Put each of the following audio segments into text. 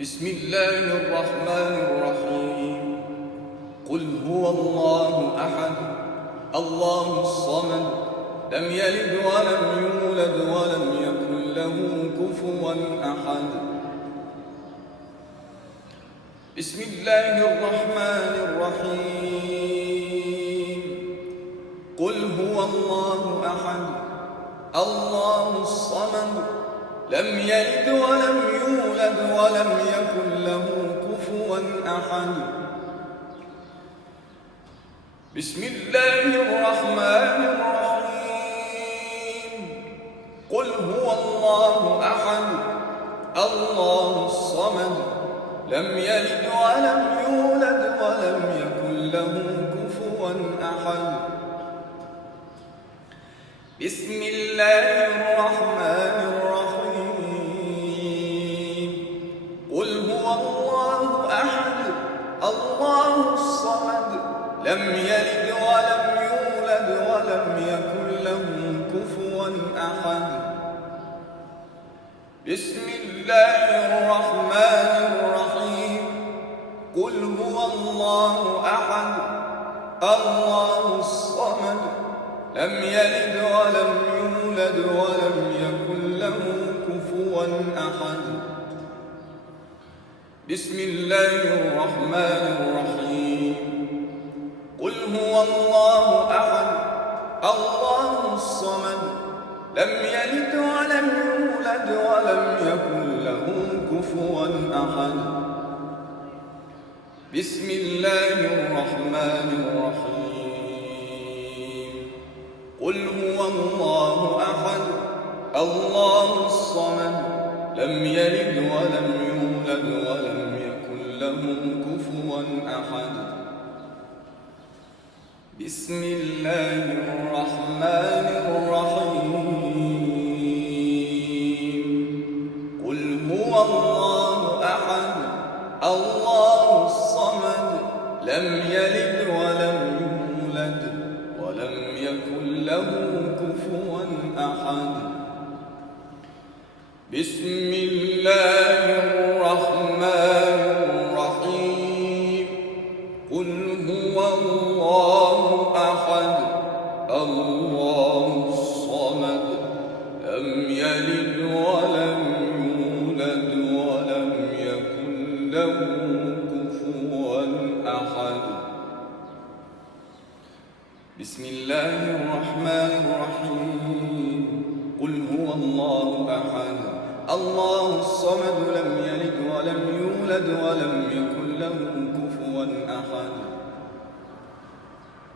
بسم الله الرحمن الرحيم. قل هو الله أحد الله الصمد لم يلد ولم يولد ولم يكن له كفوا أحد. بسم الله الرحمن الرحيم. قل هو الله أحد الله الصمد لم يلد ولم يولد ولم يكن له كفوا أحد. بسم الله الرحمن الرحيم. قل هو الله أحد الله الصمد لم يلد ولم يولد ولم يكن له كفوا أحد. بسم الله الرحمن الرحيم. قل هو الله أحد الله الصمد لم يلد ولم يولد ولم يكن له كفوا أحد. بسم الله الرحمن الرحيم. قل هو الله أحد الله الصمد لم يلد ولم يولد ولم يكن له كفوا أحد. بسم الله الرحمن الرحيم. قل هو الله أحد الله الصمد لم يلد ولم يولد ولم يكن له كفوا أحد. بسم الله الرحمن الرحيم. قل هو الله أحد الله الصمد لم يلد ولم يولد ولم يكن له كفوا أحد. بسم الله الرحمن الرحيم. قل هو الله أحد الله الصمد لم يلد ولم يولد ولم يكن له كفوا أحد. بسم الله الرحمن الرحيم. قل هو الله أحد الله الصمد لم يلد ولم يولد ولم يكن له كفوا أحد. بسم الله الرحمن الرحيم. قل هو الله أحد الله الصمد لم يلد ولم يولد ولم يكن له كفوا أحد.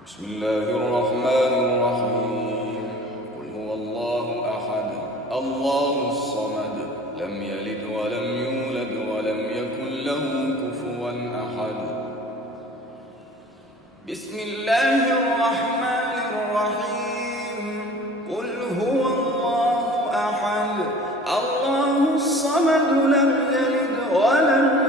بسم الله الرحمن الرحيم. قل هو الله أحد الله الصمد لم يلد ولم يولد ولم يكن له كفوا أحد. بسم الله الرحمن الرحيم. قل هو الله أحد الله الصمد لم يلد ولم